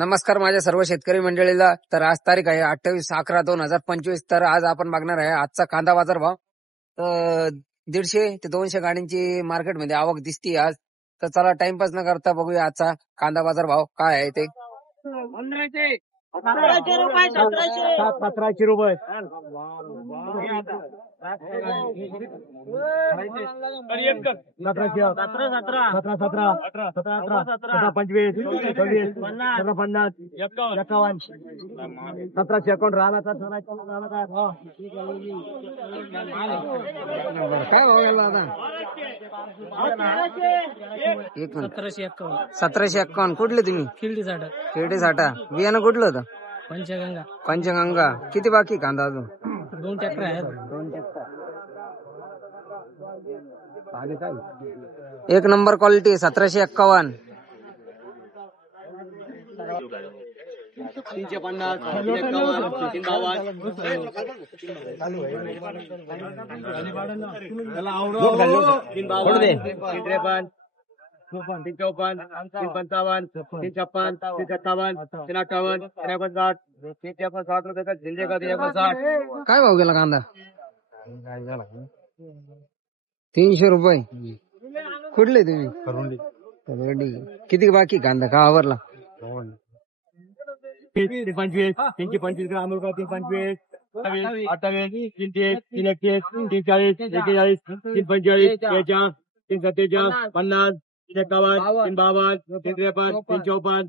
नमस्कार माझ्या सर्व शेतकरी मंडळीला. तर आज तारीख आहे 28/11/2025. तर आज आपण बघणार आहे आजचा कांदा बाजार भाव. तर 150 ते 200 गाड्यांची मार्केटमध्ये आवक दिसती आज. तर चला टाइमपास न करता बघूया आजचा कांदा बाजार भाव काय आहे ते. 1700 रुपये 1700 रुपये 25 1700 अकाउंट राहिला काय भाव गेला आता? 1751. कुठले तुम्ही? खेडे साठा. बियाणं कुठलं होतं? पंचगंगा. किती बाकी कांदा अजून? 2 ट्रॅक्टर आहेत. 2 ट्रॅक्टर. एक नंबर क्वालिटी 1751. 350 काय भाव गेला कांदा? 300 रुपये. कुठले तुम्ही? करोंडी. किती बाकी कांदा का आवरला? 25 325 ग्राम रुपये 325 28 330 341 340 41 345 43 347 50 351 352 353 354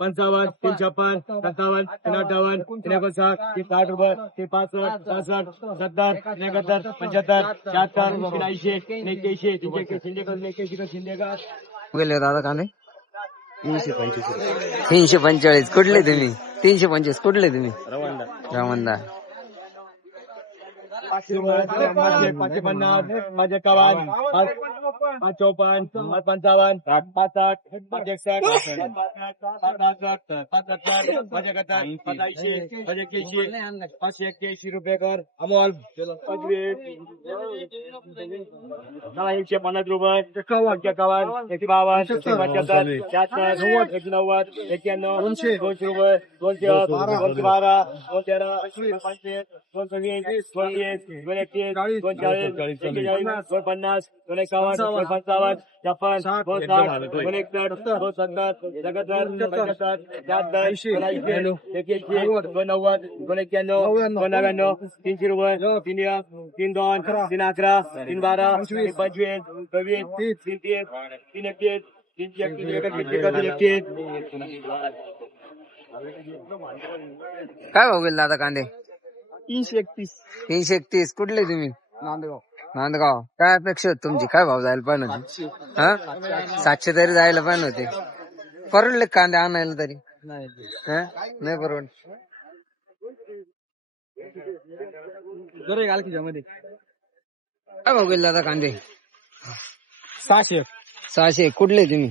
55 356 57 358 359 360 रुपये 365 65 70 73 75 76 83 81 गेले दादा कांदे 345. कुठले तुम्ही? 325. कुठले तुम्ही? रवंदा. 550 551 551 554 555 560 561 581 रुपये कर अमोल 25 150 रुपये 51 152 175 190 191 200 रुपये 212 213 213 220 221 241 240 250 251 255 56 260 261 270 77 77 77 290 291 299 300 रुपये 3 3 2 3 11 3 12 3 25 26 3 31 काय भाव गेला दादा कांदे? 331 331. कुठले तुम्ही? नांदगाव नांदगाव. काय अपेक्षा होती तुमची? काय भाव जायला पाहिजे होते? 700 तरी जायला पाहिजे होते. परवडले कांदे आणायला तरी? नाही परवड. काय भाव गेला दादा कांदे? 600. कुठले तुम्ही?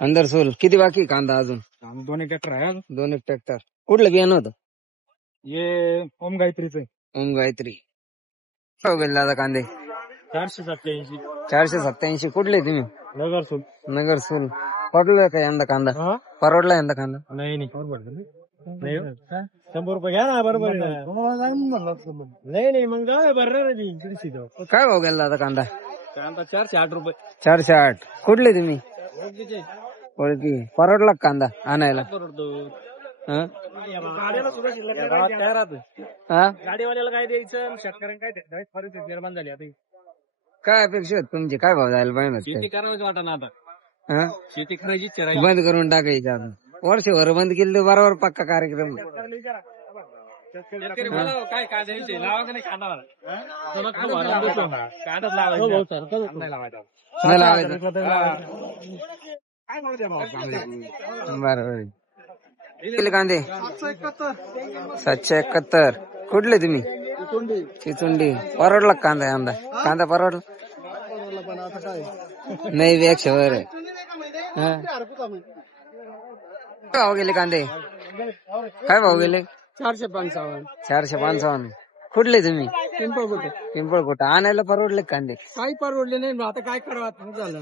अंदरसूल. किती बाकी कांदा अजून? 2 ट्रॅक्टर आहे 2 ट्रॅक्टर. कुठलं बियाणं होतं? ये ओम गायत्रीचं ओम गायत्री. काय गेला दादा कांदे? 487 487. कुठले तुम्ही? नगरसूल नगरसूल. परवडला का यंदा कांदा? परवडला यंदा कांदा? नाही 100 रुपये घ्या ना बरोबर नाही मग काय बरोबर काय भाव गेला दादा कांदा? 408 रुपये 408. कुठले तुम्ही? ओळखी. परवडला का कांदा आणायला? गाडीवाल्याला काय द्यायचं शेतकऱ्यांना काय परिस्थिती निर्माण झाली आता काय अपेक्षा होती तुमची? काय भाव जायला पाहिजे? शेती करावीच वाटत ना आता शेती करायची बंद करून टाकायचं आता. वर्षभर बंद केली तर बरोबर पक्का कार्यक्रम. काय काय द्यायचे लावायचं नाही कांदा बरोबर. किती कांदे? 771. कुठले तुम्ही? चिचुंडी. परवडला कांदा यंदा? कांदा परवडला नाही पेक्षा वर. काय भाव गेले कांदे? काय भाव गेले? 455. 455. कुठले तुम्ही? पिंपळकोटा. आणायला परवडले कांदे? काही परवडले नाही आता काय करावं झालं.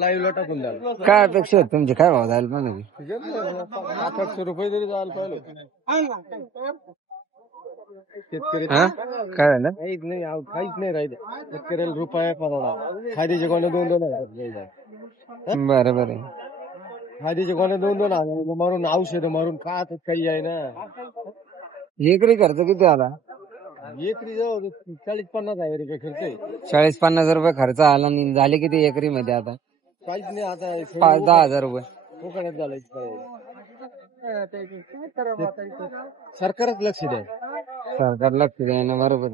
लाईव्ह टाकून द्या. काय अपेक्षा आहेत तुमची, काय भाव जायला पाहिजे? 800 रुपये तरी जायला पाहिजे. हा काय झालं? काहीच नाही काहीच नाही राहिले. शेतकऱ्याला रुपया परवडा. खादीचे कोणे 2-2 हजार बरं बरं. खादीचे कोणे 2-2 हजार मारून औषध मारून का काही आहे ना. एकरी खर्च किती आला? एकरी जवळ 40-50 हजार रुपये खर्च आहे. 40-50 रुपये खर्च आला आणि झाले किती एकरी मध्ये आता? काहीच नाही आता 5-10 हजार रुपये कोकणात झालं. सरकारच लक्ष द्या. सरकार लक्ष द्यायला बरोबर.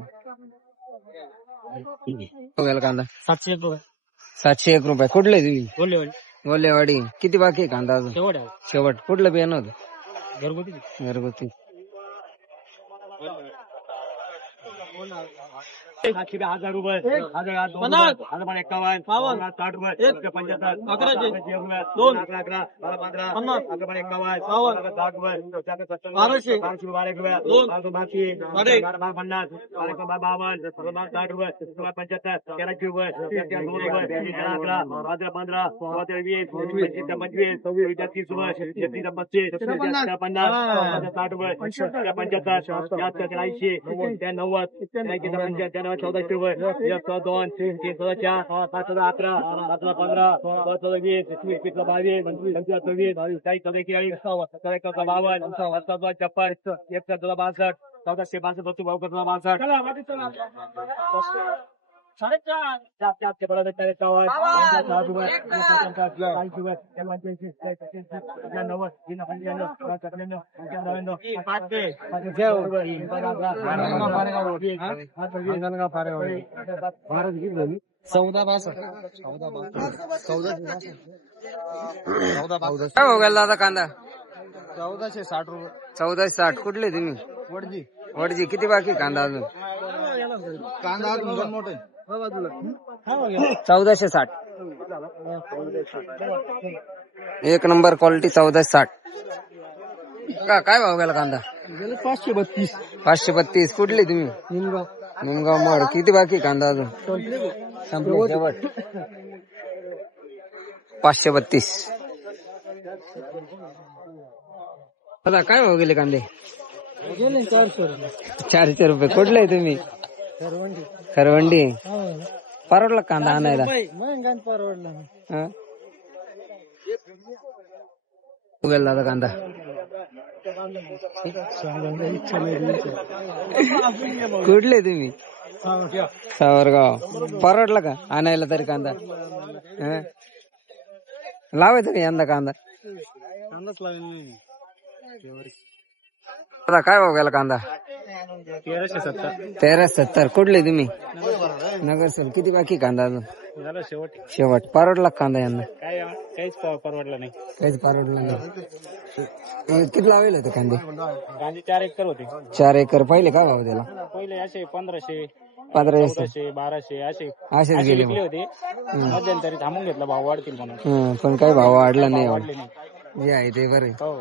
बघायला कांदा 701 रुपये. कुठले तुम्ही? गोलेवाडी. किती बाकी आहे कांदा अजून? शेवट. कुठलं बियाणं होतं? घरगुती. 1000 रुपये 1000 51 60 रुपये 75 11 2 11 15 50 51 60 रुपये 1200 रुपये 2 बाकी 50 52 60 रुपये 75 13 रुपये 2 रुपये 11 15 15 20 25 30 रुपये 35 50 60 रुपये 75 80 90 14 रुपये 1 2 3 4 5 11 12 15 16 20 21 22 23 24 25 41 52 56 काय भाव गेला दादा कांदा? 1460 रुपये. 1460. कुठले तुम्ही? वडजी. वडजी. किती बाकी आहे कांदा अजून? कांदा अजून मोठे 1460. एक नंबर क्वालिटी 1460. काय भाव गेला कांदा? 532. 532. कुठले तुम्ही? निमगाव मड. किती बाकी आहे कांदा अजून? संपले शेवट. 532. दादा काय भाव गेले कांदे? 400 रुपये. कुठले आहे तुम्ही? खरवंडी. परवडला कांदा आणायला? हा? गेला दादा कांदा? कुठले तुम्ही? सावरगाव. परवडला का आणायला तरी कांदा? हा? लावायचा का यंदा कांदा? दादा काय भाव गेला कांदा? 1370. कुठले तुम्ही? नगर सर. किती बाकी कांदा अजून? शेवट. परवडला कांदा यंदा? काहीच परवडलं नाही. काहीच परवडला नाही. किती लावेल होते कांदे? कांदे 4 एकर होते. 4 एकर. पहिले काय भाव त्याला? पहिले असे 1500 1500 1200 असे असेच गेले विकले होते. मध्यंतरी थांबून घेतला भाव वाढतील म्हणून. पण काही भाव वाढला नाही. वाढले नाही. जे आहे ते बरे. हो.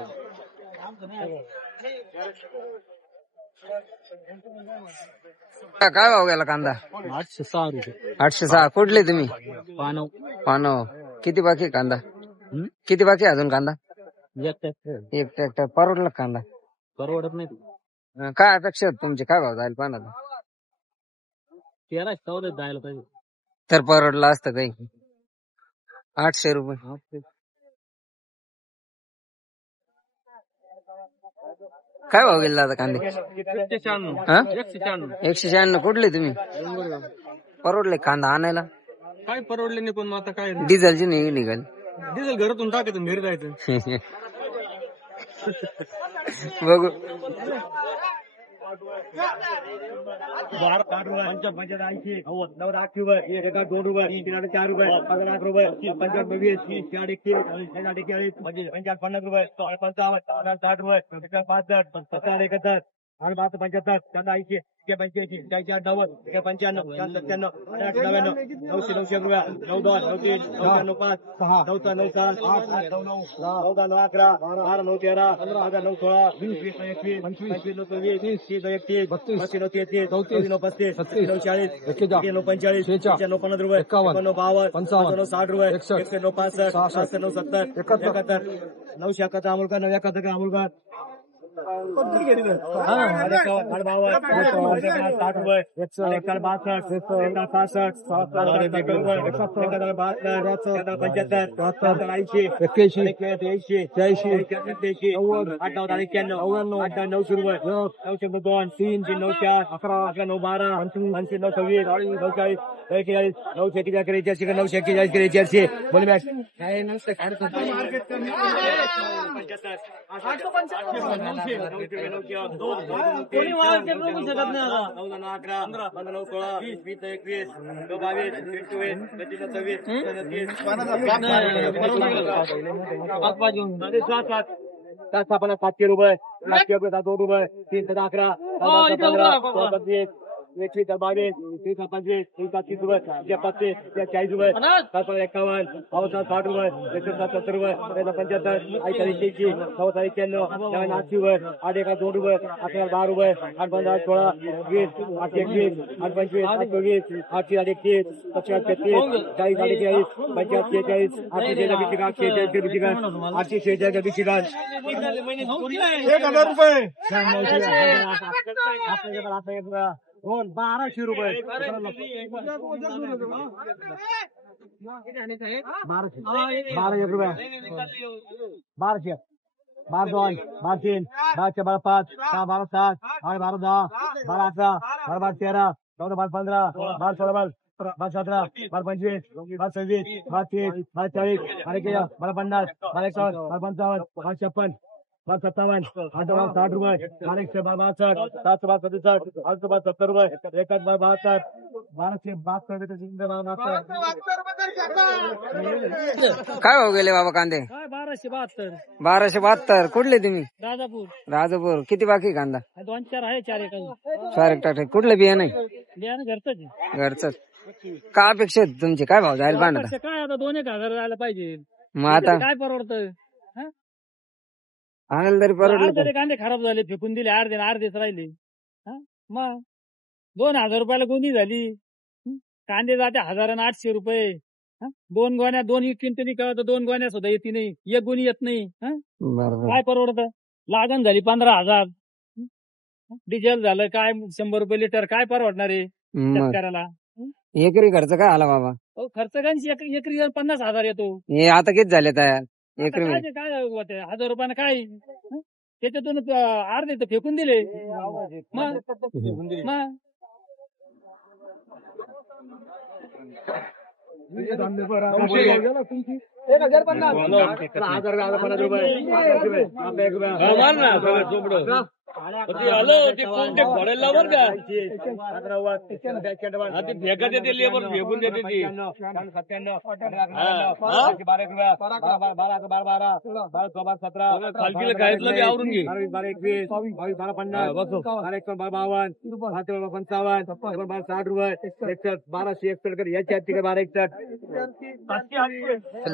काय भाव गेला कांदा? 806 रुपये. 806. कुठले तुम्ही? पानव. किती बाकी कांदा? किती बाकी अजून कांदा? एक ट्रॅक्टर. परवडला कांदा? परवडत नाही. काय अपेक्षा तुमची, काय भाव जाईल पाना? 13-14 जायला पाहिजे. तर परवडला असतं काही. 800 रुपये. काय भाव गेला आता कांदे? 196. कुठले तुम्ही? परवडले कांदा आणायला? काय परवडले नाही पण आता काय डिझेलची नाही निघाल. डिझेल घरातून टाकायचं घरी जायचं. बघू. 12 रुपये 55 80 90 80 रुपये 1 2 रुपये 3 4 रुपये 15 रुपये 50 20 30 40 41 50 रुपये 55 60 रुपये 65 70 71 8 12 75 कांदा 80 85 88 90 95 96 97 98 90 91 92 93 94 95 96 97 98 99 11 12 13 15 16 20 21 25 30 31 32 33 34 35 40 45 50 रुपये 51 52 60 रुपये 61 65 67 70 71 971 अमोल का 971 अमोल का 60 रुपये कोणी वाढ बघू शकत नाही आता 9 11 15 16 20 21 22 23 700 रुपये 2 रुपये 3 11 15 एकवीस 22 30 25 30 रुपये 35 40 रुपये 51 60 रुपये 70 रुपये 75 81 80 रुपये 8 2 रुपये 11 10 रुपये 8 15 16 20 8 21 8 25 8 24 8 31 50 33 40 45 1000 रुपये 1200 रुपये 12 रुपये 12 12 2 12 3 12 5 6 12 7 8 12 10 12 11 12 13 14 15 12 16 12 17 12 25 12 26 12 30 12 40 12 50 12 55 12 56 57 60 रुपये 62 7 70 रुपये 72 काय भाव गेले बाबा कांदे? 1272. कुठले तुम्ही? राजापूर. किती बाकी कांदा? 2-4 आहे, 4 एकर. 4 हेक्टर. कुठलं बिया नाही? बियाणं घरचंच. घरचंच. काय अपेक्षा आहेत तुमची? काय भाव जायला पाहिजे? काय आता 2-1 जायला पाहिजे. मग आता काय परवडतं? आणायला तरी परवडलं अर्धे कांदे खराब झाले, फेकून दिले, अर्धेच राहिले. मग 2000 रुपयाला गोणी झाली. कांदे जाते 1800 रुपये. 2 गोण्या 2 क्विंटल निघावं तर 2 गोण्या सुद्धा येते नाही, 1 गोणी येत नाही. बरोबर. काय परवडतं? लागण झाली 15,000. डिझेल झालं काय 100 रुपये लिटर. काय परवडणार आहे शेतकऱ्याला? एकरी खर्च काय आला बाबा? खर्च काय एकरी 50,000 येतो. हे आता किती झाले तयार एकरी? काय होते 1000 रुपयानं काय? त्याच्यातून अर्धे तर फेकून दिले. मग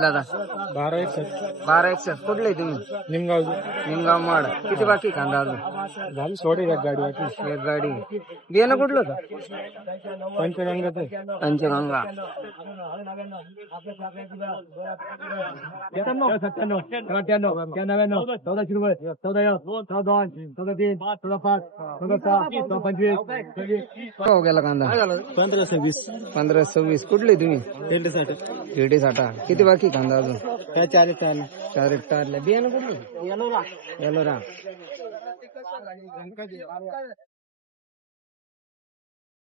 दादा 1261. कुठले तुम्ही? निमगाव माड. किती बाकी कांदा अजून? झाली सोडे एक गाडी वाटली. एक गाडी. बियाणं कुठलं होतं? पंचगंगाचं. पंचगंगा. 1400 रुपये 14 14 5 हो गेला कांदा? 1526. कुठले तुम्ही? शिर्डी साठा. किती बाकी कांदा अजून? 4 हेक्टरला. बियाणं कुठलं? येलोरा.